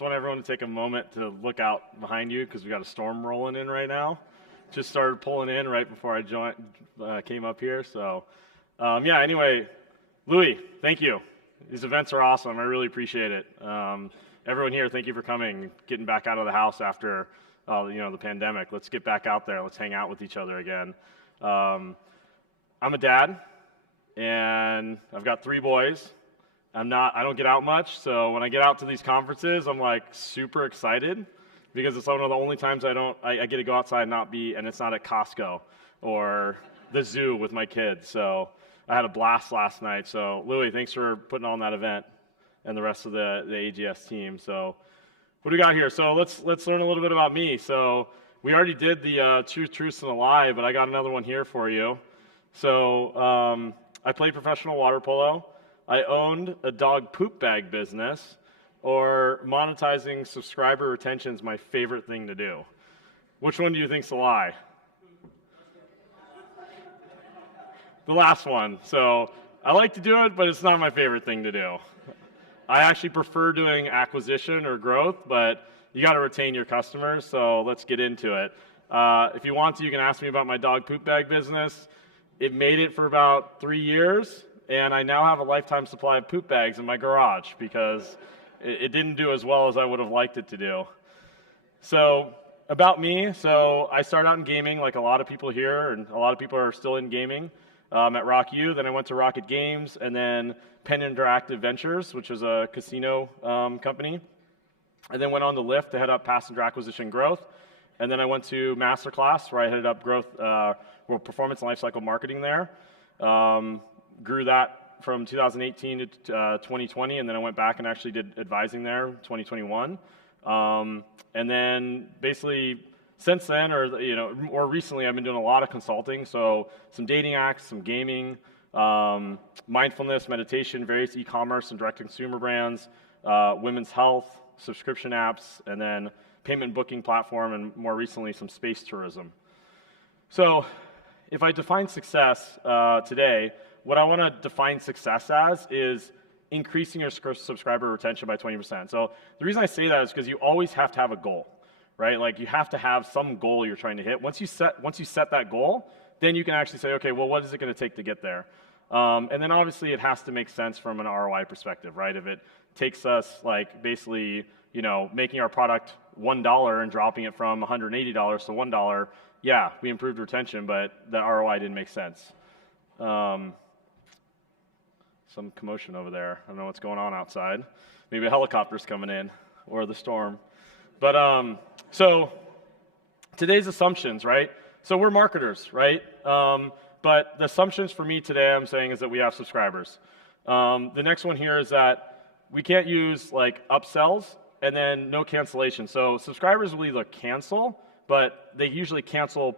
Just want everyone to take a moment to look out behind you because we got a storm rolling in right now. Just started pulling in right before I came up here. So, yeah. Anyway, Louis, thank you. These events are awesome. I really appreciate it. Everyone here, thank you for coming, getting back out of the house after the pandemic. Let's get back out there. Let's hang out with each other again. I'm a dad, and I've got 3 boys. I don't get out much, so when I get out to these conferences, I'm like super excited because it's one of the only times I get to go outside and it's not at Costco or the zoo with my kids. So I had a blast last night. So Louis, thanks for putting on that event and the rest of the AGS team. So what do we got here? So let's learn a little bit about me. So we already did the truths and a lie, but I got another one here for you. So I played professional water polo. I owned a dog poop bag business, or monetizing subscriber retention is my favorite thing to do. Which one do you think's a lie? The last one. So I like to do it, but it's not my favorite thing to do. I actually prefer doing acquisition or growth, but you got to retain your customers, so let's get into it. If you want to, you can ask me about my dog poop bag business. It made it for about 3 years. And I now have a lifetime supply of poop bags in my garage because it didn't do as well as I would have liked it to do. So about me, so I started out in gaming like a lot of people here, and a lot of people are still in gaming at Rock U. Then I went to Rocket Games, and then Penn Interactive Ventures, which is a casino company. And then went on to Lyft to head up passenger acquisition growth. And then I went to Masterclass, where I headed up growth, performance and lifecycle marketing there. Grew that from 2018 to 2020, and then I went back and actually did advising there 2021. And then basically since then, or more recently, I've been doing a lot of consulting. So some dating apps, some gaming, mindfulness, meditation, various e-commerce and direct-to-consumer brands, women's health, subscription apps, and then payment booking platform, and more recently some space tourism. So if I define success today, what I want to define success as is increasing your subscriber retention by 20%. So the reason I say that is because you always have to have a goal, right? Like you have to have some goal you're trying to hit. Once you set that goal, then you can actually say, okay, well, what is it going to take to get there? And then obviously it has to make sense from an ROI perspective, right? If it takes us like basically, making our product $1 and dropping it from $180 to $1, yeah, we improved retention, but the ROI didn't make sense. Some commotion over there. I don't know what's going on outside. Maybe a helicopter's coming in, or the storm. But so today's assumptions, right? So we're marketers, right? But the assumptions for me today, I'm saying, is that we have subscribers. The next one here is that we can't use like upsells and then no cancellation. So subscribers will either cancel, but they usually cancel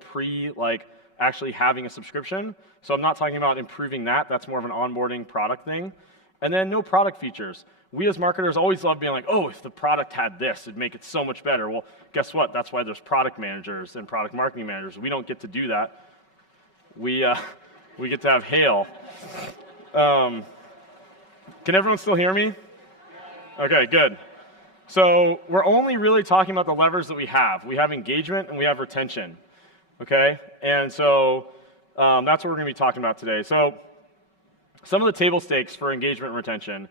actually having a subscription. So I'm not talking about improving that. That's more of an onboarding product thing. And then no product features. We as marketers always love being like, oh, if the product had this, it'd make it so much better. Well, guess what? That's why there's product managers and product marketing managers. We don't get to do that. We get to have hail. Can everyone still hear me? Okay, good. So we're only really talking about the levers that we have. We have engagement and we have retention. Okay, and so that's what we're going to be talking about today. So some of the table stakes for engagement and retention,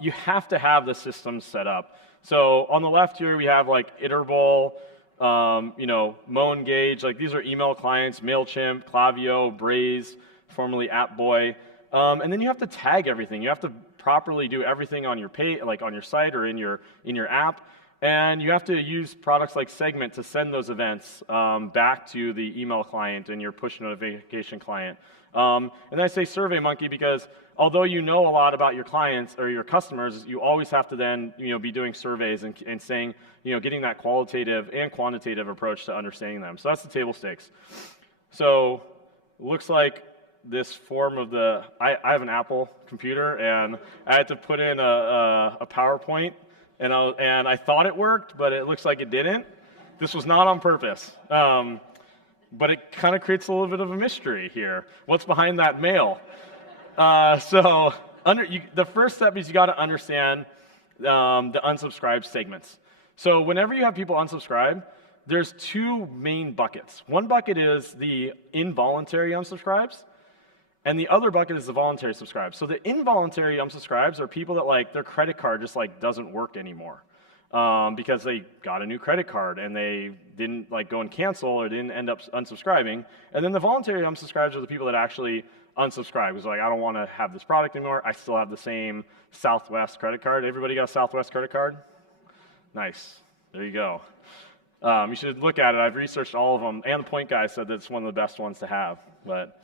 you have to have the systems set up. So on the left here, we have like Iterable, MoEngage, like these are email clients, MailChimp, Klaviyo, Braze, formerly AppBoy. And then you have to tag everything. You have to properly do everything on your page, like on your site or in your app. And you have to use products like Segment to send those events back to the email client and your push notification client. And I say SurveyMonkey because although you know a lot about your clients or your customers, you always have to then be doing surveys and saying, getting that qualitative and quantitative approach to understanding them. So that's the table stakes. So it looks like this form of I have an Apple computer, and I had to put in a PowerPoint. And I thought it worked, but it looks like it didn't. This was not on purpose. But it kind of creates a little bit of a mystery here. What's behind that mail? The first step is you got to understand the unsubscribe segments. So whenever you have people unsubscribe, there's two main buckets. One bucket is the involuntary unsubscribes, and the other bucket is the voluntary subscribes. So the involuntary unsubscribes are people that like their credit card just like doesn't work anymore because they got a new credit card and they didn't like go and cancel or didn't end up unsubscribing. And then the voluntary unsubscribes are the people that actually unsubscribe. It's like, I don't want to have this product anymore. I still have the same Southwest credit card. Everybody got a Southwest credit card? Nice. There you go. You should look at it. I've researched all of them, and the point guy said that it's one of the best ones to have. But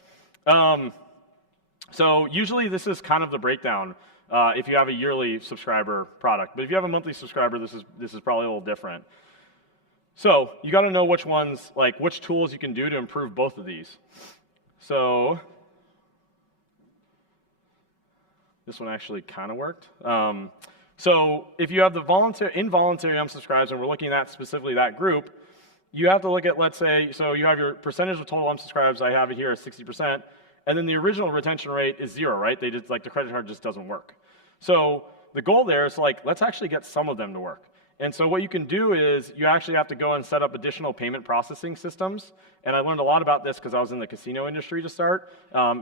so usually this is kind of the breakdown if you have a yearly subscriber product. But if you have a monthly subscriber, this is probably a little different. So you got to know which ones, like which tools you can do to improve both of these. So this one actually kind of worked. So if you have the involuntary unsubscribes, and we're looking at specifically that group, you have to look at, let's say, so you have your percentage of total unsubscribes. I have it here as 60%, and then the original retention rate is 0, right? They just like the credit card just doesn't work. So the goal there is like, let's actually get some of them to work. And so what you can do is you actually have to go and set up additional payment processing systems. And I learned a lot about this because I was in the casino industry to start,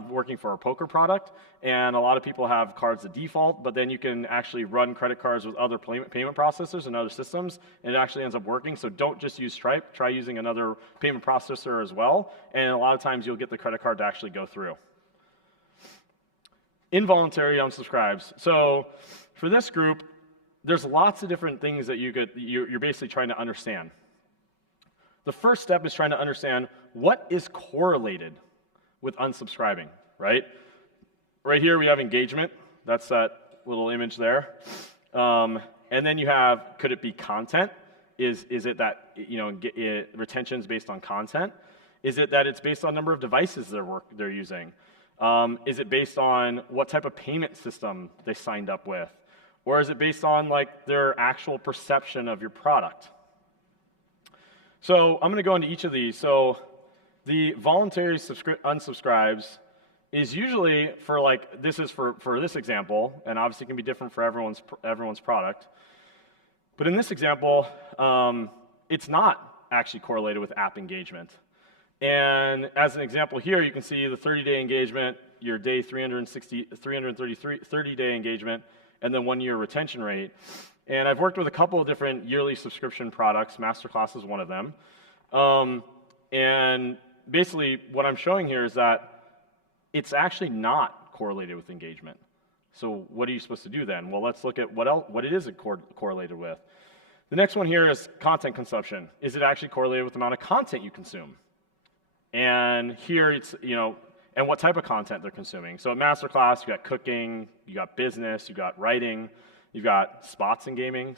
working for a poker product. And a lot of people have cards that default, but then you can actually run credit cards with other payment processors and other systems, and it actually ends up working. So don't just use Stripe, try using another payment processor as well. And a lot of times you'll get the credit card to actually go through. Involuntary unsubscribes. So for this group, there's lots of different things that you're basically trying to understand. The first step is trying to understand what is correlated with unsubscribing, right? Right here we have engagement. That's that little image there. And then you have, could it be content? Is it that, retention is based on content? Is it that it's based on number of devices they're using? Is it based on what type of payment system they signed up with? Or is it based on like their actual perception of your product? So I'm going to go into each of these. So the voluntary unsubscribes is usually for like, this is for this example, and obviously it can be different for everyone's product. But in this example, it's not actually correlated with app engagement. And as an example here, you can see the 30-day engagement, your day 333, 30-day engagement, and then 1-year retention rate. And I've worked with a couple of different yearly subscription products. Masterclass is one of them. And basically what I'm showing here is that it's actually not correlated with engagement. So what are you supposed to do then? Well, let's look at what it is correlated with. The next one here is content consumption. Is it actually correlated with the amount of content you consume? And here it's, and what type of content they're consuming. So at Masterclass, you got cooking, you got business, you got writing, you've got sports and gaming.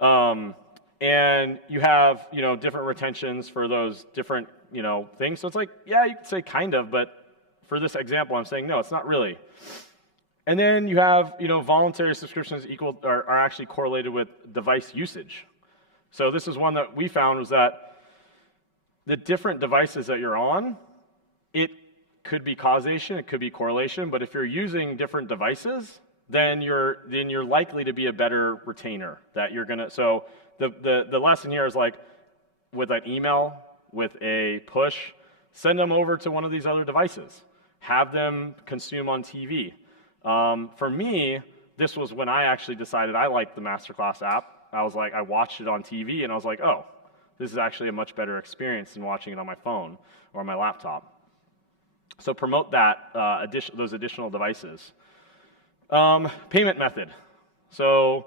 And you have, different retentions for those different, things. So it's like, yeah, you could say kind of, but for this example, I'm saying no, it's not really. And then you have, voluntary subscriptions are actually correlated with device usage. So this is one that we found was that the different devices that you're on, it could be causation, it could be correlation, but if you're using different devices, then you're likely to be a better retainer. So the lesson here is like with an email, with a push, send them over to one of these other devices. Have them consume on TV. For me, this was when I actually decided I liked the Masterclass app. I watched it on TV and I was like, oh, this is actually a much better experience than watching it on my phone or on my laptop. So promote that, those additional devices. Payment method. So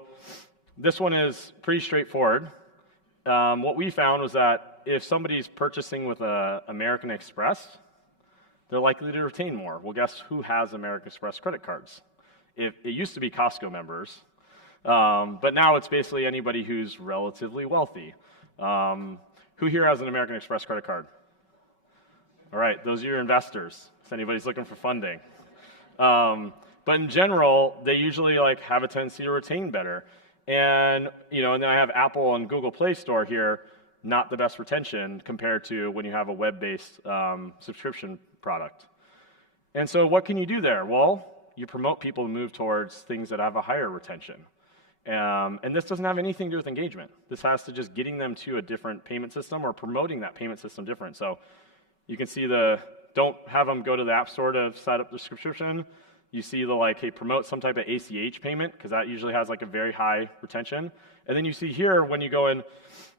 this one is pretty straightforward. What we found was that if somebody's purchasing with American Express, they're likely to retain more. Well, guess who has American Express credit cards? It used to be Costco members, but now it's basically anybody who's relatively wealthy. Who here has an American Express credit card? All right, those are your investors, if anybody's looking for funding. But in general, they usually have a tendency to retain better. And and then I have Apple and Google Play Store here, not the best retention compared to when you have a web-based subscription product. And so what can you do there? Well, you promote people to move towards things that have a higher retention. And this doesn't have anything to do with engagement. This has to just getting them to a different payment system or promoting that payment system different. So you can see don't have them go to the App Store to set up the subscription. You see the like, hey, promote some type of ACH payment, because that usually has like a very high retention. And then you see here when you go in,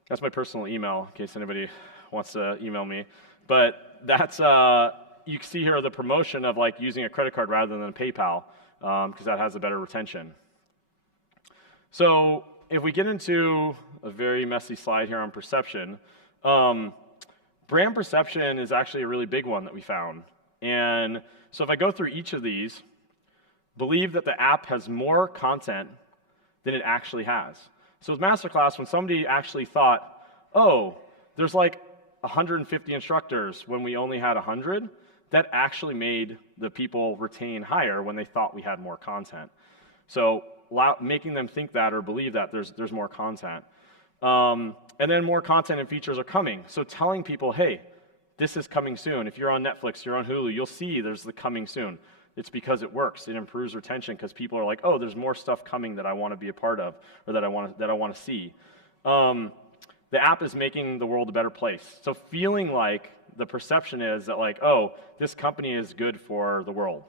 that's my personal email in case anybody wants to email me. But that's, you can see here the promotion of like using a credit card rather than PayPal, because that has a better retention. So if we get into a very messy slide here on perception, brand perception is actually a really big one that we found. And so if I go through each of these, believe that the app has more content than it actually has. So with Masterclass, when somebody actually thought, oh, there's like 150 instructors when we only had 100, that actually made the people retain higher when they thought we had more content. So making them think that or believe that there's more content. And then more content and features are coming. So telling people, hey, this is coming soon. If you're on Netflix, you're on Hulu, you'll see there's the coming soon. It's because it works. It improves retention because people are like, oh, there's more stuff coming that I want to be a part of or that I want to see. The app is making the world a better place. So feeling like the perception is that like, oh, this company is good for the world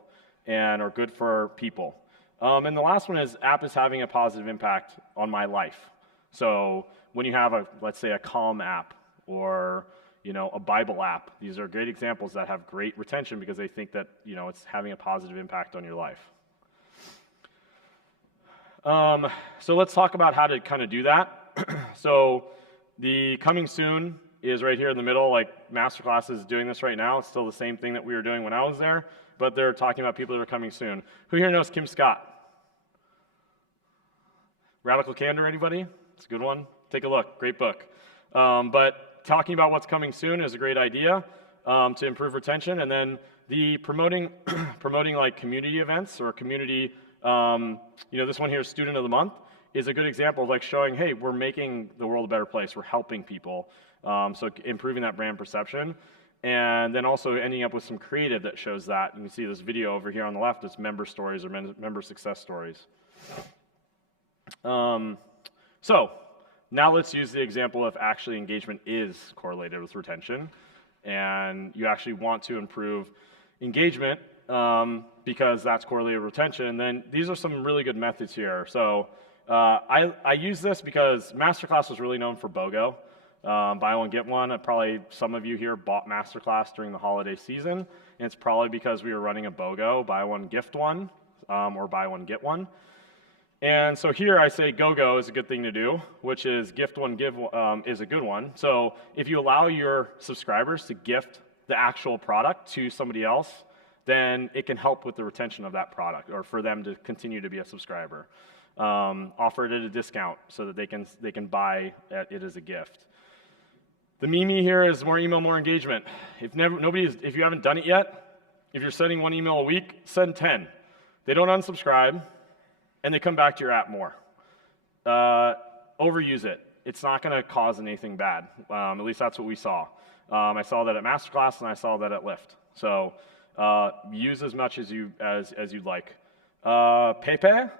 or good for people. And the last one is app is having a positive impact on my life. So when you have let's say a Calm app or a Bible app, these are great examples that have great retention because they think that it's having a positive impact on your life. So let's talk about how to kind of do that. So the coming soon is right here in the middle. Like Masterclass is doing this right now. It's still the same thing that we were doing when I was there, but they're talking about people that are coming soon. Who here knows Kim Scott? Radical Candor, anybody? It's a good one. Take a look. Great book. But talking about what's coming soon is a great idea to improve retention. And then the promoting like community events or community, this one here, Student of the Month, is a good example of like showing, hey, we're making the world a better place. We're helping people. So improving that brand perception. And then also ending up with some creative that shows that. You can see this video over here on the left. It's member stories or member success stories. So now let's use the example of actually engagement is correlated with retention. And you actually want to improve engagement because that's correlated with retention. And then these are some really good methods here. So I use this because Masterclass was really known for BOGO. Buy one, get one. Probably some of you here bought Masterclass during the holiday season. And it's probably because we were running a BOGO, buy one, gift one, or buy one, get one. And so here I say go-go is a good thing to do, which is gift one, give one, is a good one. So if you allow your subscribers to gift the actual product to somebody else, then it can help with the retention of that product or for them to continue to be a subscriber. Offer it at a discount so that they can buy it as a gift. The Mimi here is more email, more engagement. If you haven't done it yet, if you're sending one email a week, send 10. They don't unsubscribe, and they come back to your app more. Overuse it. It's not going to cause anything bad. At least that's what we saw. I saw that at Masterclass, and I saw that at Lyft. So use as much as you'd like. Pepe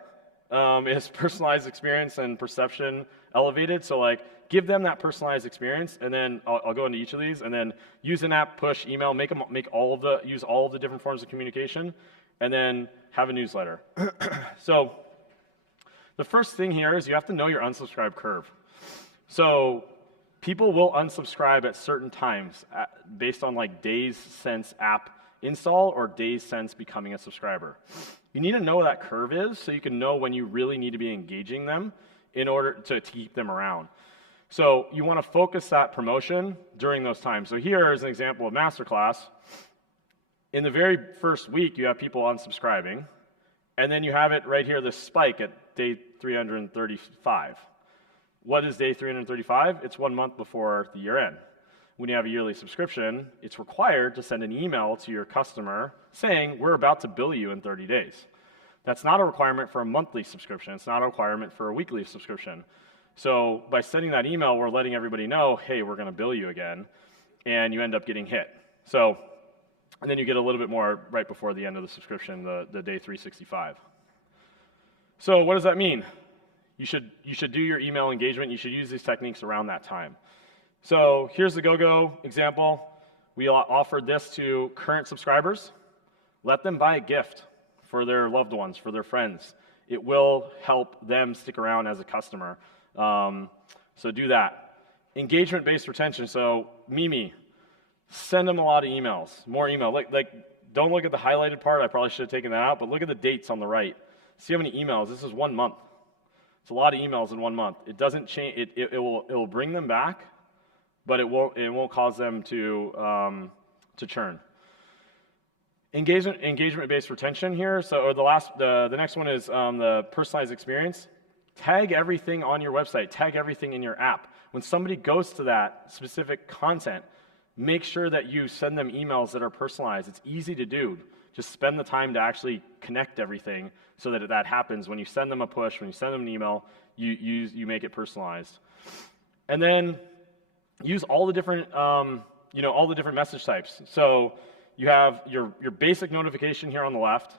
is personalized experience and perception elevated. So like, give them that personalized experience, and then I'll go into each of these, and then use an app, push, email, use all of the different forms of communication, and then have a newsletter. So the first thing here is you have to know your unsubscribe curve. So people will unsubscribe at certain times based on like days since app install or days since becoming a subscriber. You need to know what that curve is so you can know when you really need to be engaging them in order to keep them around. So you want to focus that promotion during those times. So here is an example of Masterclass. In the very first week, you have people unsubscribing, and then you have it right here, this spike at day 335. What is day 335? It's 1 month before the year end. When you have a yearly subscription, it's required to send an email to your customer saying, we're about to bill you in 30 days. That's not a requirement for a monthly subscription. It's not a requirement for a weekly subscription. So by sending that email, we're letting everybody know, hey, we're going to bill you again, and you end up getting hit. So, and then you get a little bit more right before the end of the subscription, the day 365. So what does that mean? you should do your email engagement. You should use these techniques around that time. So here's the GoGo example. We offered this to current subscribers. Let them buy a gift for their loved ones, for their friends. It will help them stick around as a customer. So do that. Engagement-based retention. So Mimi, send them a lot of emails, more email. Like, don't look at the highlighted part. I probably should have taken that out, but look at the dates on the right. See how many emails. This is 1 month. It's a lot of emails in 1 month. It doesn't change. It will bring them back, but it won't cause them to churn. Engagement-based retention here. So, or the next one is the personalized experience. Tag everything on your website. Tag everything in your app. When somebody goes to that specific content, make sure that you send them emails that are personalized. It's easy to do. Just spend the time to actually connect everything so that that happens. When you send them a push, when you send them an email, you make it personalized. And then use all the different all the different message types. So you have your basic notification here on the left,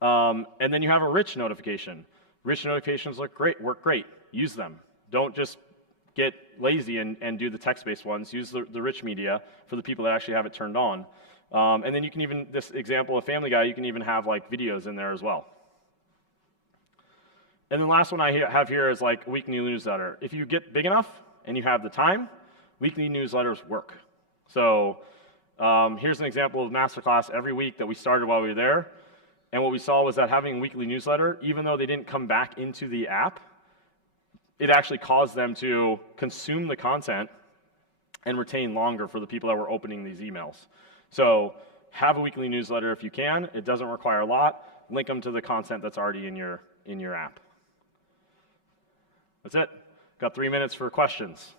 and then you have a rich notification. Rich notifications work great. Use them. Don't just get lazy and do the text-based ones. Use the rich media for the people that actually have it turned on. And then you can even, this example of Family Guy, you can even have like videos in there as well. And the last one I have here is like weekly newsletter. If you get big enough and you have the time, weekly newsletters work. So here's an example of masterclass every week that we started while we were there. And what we saw was that having a weekly newsletter, even though they didn't come back into the app, it actually caused them to consume the content and retain longer for the people that were opening these emails. So have a weekly newsletter if you can. It doesn't require a lot. Link them to the content that's already in your app. That's it. Got 3 minutes for questions.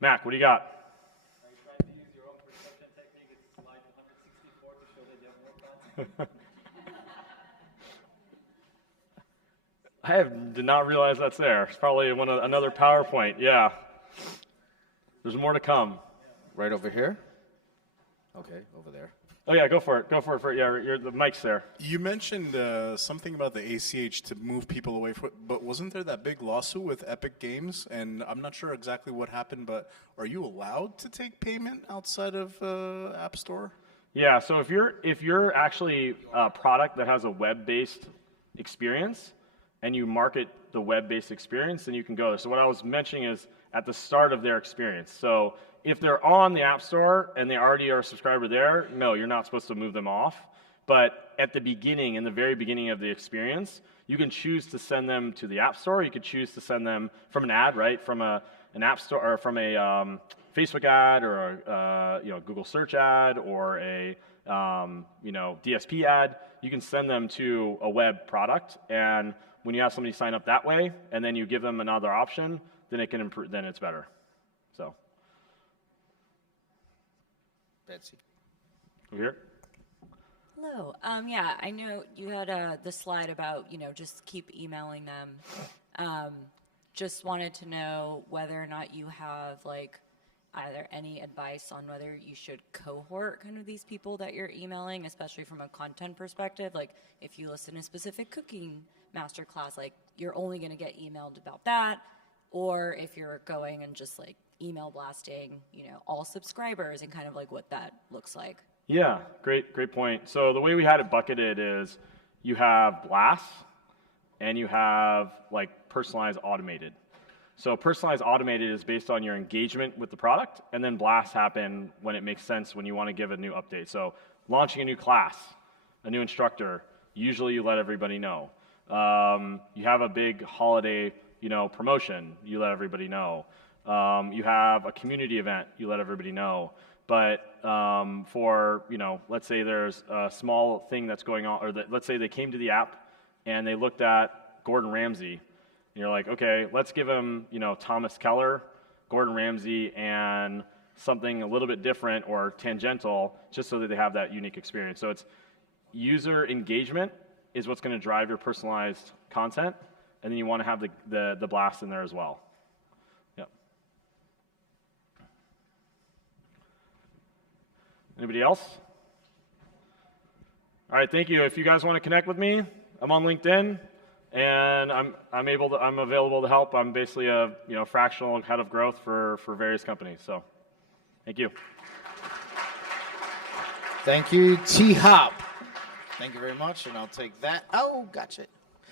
Mac, what do you got? Are you trying to use your own perception technique? It's slide 164 to show that you have more content? Did not realize that's there. It's probably another PowerPoint. Yeah. There's more to come. Right over here? Okay, over there. Oh yeah, go for it. Go for it. Yeah, the mic's there. You mentioned something about the ACH to move people away from, but wasn't there that big lawsuit with Epic Games? And I'm not sure exactly what happened, but are you allowed to take payment outside of App Store? Yeah, so if you're actually a product that has a web-based experience and you market the web-based experience, then you can go there. So what I was mentioning is at the start of their experience. So if they're on the App Store and they already are a subscriber there, no, you're not supposed to move them off. But at the beginning, in the very beginning of the experience, you can choose to send them to the App Store. You could choose to send them from an ad, right? From an App Store or from a Facebook ad or a Google search ad or a DSP ad. You can send them to a web product, and when you have somebody sign up that way, and then you give them another option, then it can improve. Then it's better. So. Betsy. Over here. Hello. Yeah, I know you had the slide about, just keep emailing them. Just wanted to know whether or not you have, either any advice on whether you should cohort kind of these people that you're emailing, especially from a content perspective. Like, if you listen to a specific cooking masterclass, you're only going to get emailed about that. Or if you're going and just, email blasting, all subscribers and kind of what that looks like. Yeah, great point. So the way we had it bucketed is you have blasts and you have personalized automated. So personalized automated is based on your engagement with the product, and then blasts happen when it makes sense when you want to give a new update. So launching a new class, a new instructor, usually you let everybody know. You have a big holiday, promotion, you let everybody know. You have a community event, you let everybody know. But for, let's say there's a small thing that's going on, or let's say they came to the app and they looked at Gordon Ramsay, and you're like, okay, let's give them, Thomas Keller, Gordon Ramsay, and something a little bit different or tangential, just so that they have that unique experience. So it's user engagement is what's going to drive your personalized content, and then you want to have the blast in there as well. Yep. Anybody else? All right, thank you. If you guys want to connect with me, I'm on LinkedIn, and I'm available to help. I'm basically a fractional head of growth for various companies. So, thank you. Thank you, T-Hop. Thank you very much, and I'll take that. Oh, gotcha.